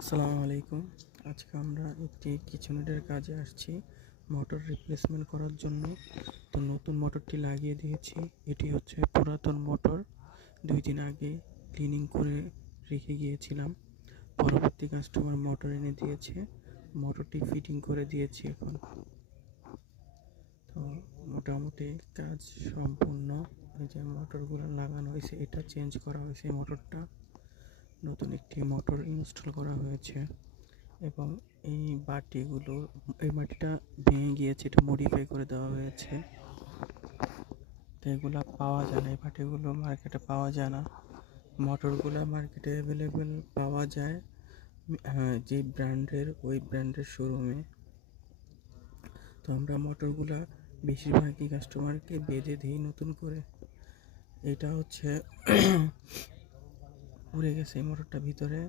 আসসালামু আলাইকুম। আজকে আমরা একটি কিচেনের কাজে আসছি মোটর রিপ্লেসমেন্ট করার জন্য। তো নতুন মোটরটি লাগিয়ে দিয়েছি। এটি হচ্ছে পুরাতন মোটর, 2 দিন আগে ক্লিনিং করে রেখে গিয়েছিলাম। পরবর্তী কাস্টমার মোটর এনে দিয়েছে, মোটরটি ফিটিং করে দিয়েছি এখন। তো মোটামুটি কাজ সম্পূর্ণ। এই যে মোটরগুলো লাগানো হয়েছে, এটা চেঞ্জ করা হয়েছে, মোটরটা নতুন একটি মোটর ইনস্টল করা হয়েছে। এবং এই মাটিটা ভেঙে গিয়েছে, এটা মডিফাই করে দেওয়া হয়েছে। তো এগুলা পাওয়া যায় না, এই বাটিগুলো মার্কেটে পাওয়া যায় না। মোটরগুলো মার্কেটে অ্যাভেলেবেল পাওয়া যায় যে ব্র্যান্ডের, ওই ব্র্যান্ডের শোরুমে। তো আমরা মোটরগুলা বেশিরভাগই কাস্টমারকে বেঁধে দিই নতুন করে। এটা হচ্ছে পুড়ে গেছে এই মোটরটা ভিতরে,